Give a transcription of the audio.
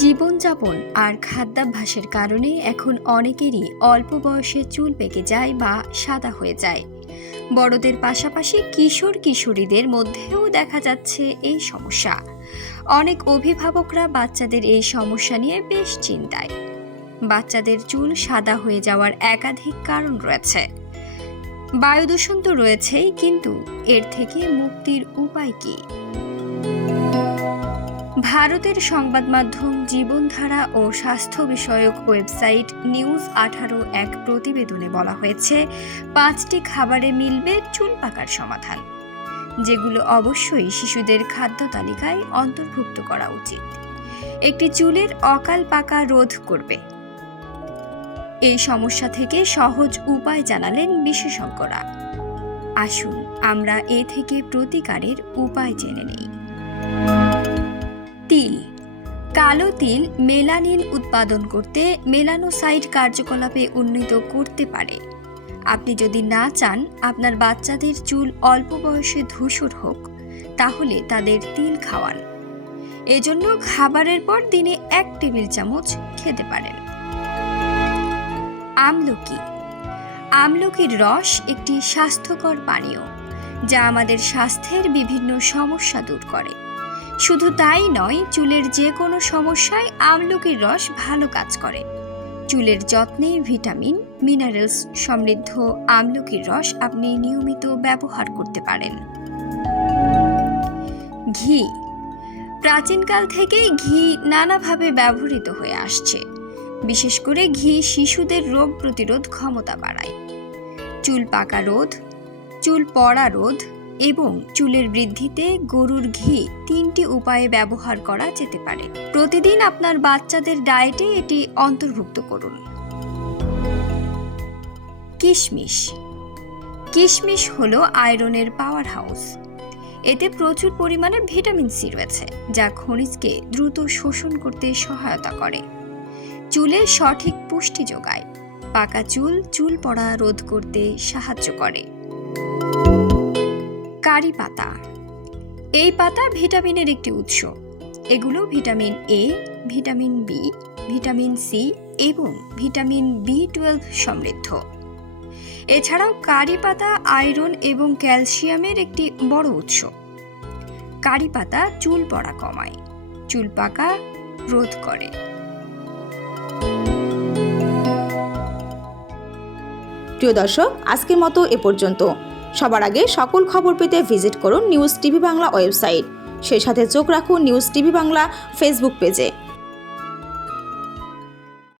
জীবনযাপন আর খাদ্যাভ্যাসের কারণে এখন অনেকেরই অল্প বয়সে চুল পেকে যায় বা সাদা হয়ে যায়। বড়দের পাশাপাশি কিশোর কিশোরীদের মধ্যেও দেখা যাচ্ছে এই সমস্যা। অনেক অভিভাবকরা বাচ্চাদের এই সমস্যা নিয়ে বেশ চিন্তায়। বাচ্চাদের চুল সাদা হয়ে যাওয়ার একাধিক কারণ রয়েছে। বায়ু দূষণ তো রয়েছেই, কিন্তু এর থেকে মুক্তির উপায় কি? ভারতের সংবাদ মাধ্যম জীবনধারা ও স্বাস্থ্য বিষয়ক ওয়েবসাইট নিউজ18 এক প্রতিবেদনে বলা হয়েছে 5টি খাবারে মিলবে চুল পাকার সমাধান, যেগুলো অবশ্যই শিশুদের খাদ্য তালিকায় অন্তর্ভুক্ত করা উচিত। একটি চুলের অকাল পাকা রোধ করবে। এই সমস্যা থেকে সহজ উপায় জানালেন বিশেষজ্ঞরা। আসুন আমরা এ থেকে প্রতিকারের উপায় জেনে নেই। তিল। কালো তিল মেলানিন উৎপাদন করতে মেলানোসাইট কার্যকলাপে উন্নীত করতে পারে। আপনি যদি না চান আপনার বাচ্চাদের চুল অল্প বয়সে ধূসর হোক, তাহলে তাদের তিল খাওয়ান। এজন্য খাবারের পর দিনে 1 টেবিল চামচ খেতে পারেন। আমলকি। আমলকির রস একটি স্বাস্থ্যকর পানীয়, যা আমাদের স্বাস্থ্যের বিভিন্ন সমস্যা দূর করে। শুধু তাই নয়, চুলের যে কোনো সমস্যায় আমলকির রস ভালো কাজ করে। চুলের যত্নে ভিটামিন, মিনারেলস সমৃদ্ধ আমলকির রস আপনি নিয়মিত ব্যবহার করতে পারেন। ঘি। প্রাচীনকাল থেকেই ঘি নানাভাবে ব্যবহৃত হয়ে আসছে। বিশেষ করে ঘি শিশুদের রোগ প্রতিরোধ ক্ষমতা বাড়ায়। চুল পাকা রোধ, চুল পড়া রোধ এবং চুলের বৃদ্ধিতে গরুর ঘি 3টি উপায়ে ব্যবহার করা যেতে পারে। প্রতিদিন আপনার বাচ্চাদের ডায়েটে এটি অন্তর্ভুক্ত করুন। কিশমিশ। কিশমিশ হলো আয়রনের পাওয়ার হাউস। এতে প্রচুর পরিমাণে ভিটামিন সি রয়েছে, যা খনিজকে দ্রুত শোষণ করতে সহায়তা করে। চুলের সঠিক পুষ্টি যোগায়। পাকা চুল চুল পড়া রোধ করতে সাহায্য করে। কারি পাতা। এই পাতা ভিটামিনের একটি উৎস। এগুলো vitamin A, vitamin B, vitamin C এবং ভিটামিন বি12 সমৃদ্ধ। এছাড়াও কারি পাতা আয়রন এবং ক্যালসিয়ামের একটি বড় উৎস। কারি পাতা চুল পড়া কমায়, চুল পাকা রোধ করে। প্রিয় দর্শক, আজকের মতো এ পর্যন্ত। সবার আগে সকল খবর পেতে ভিজিট করুন নিউজ টিভি বাংলা ওয়েবসাইট। সেই সাথে চোখ রাখুন নিউজ টিভি বাংলা ফেসবুক পেজে।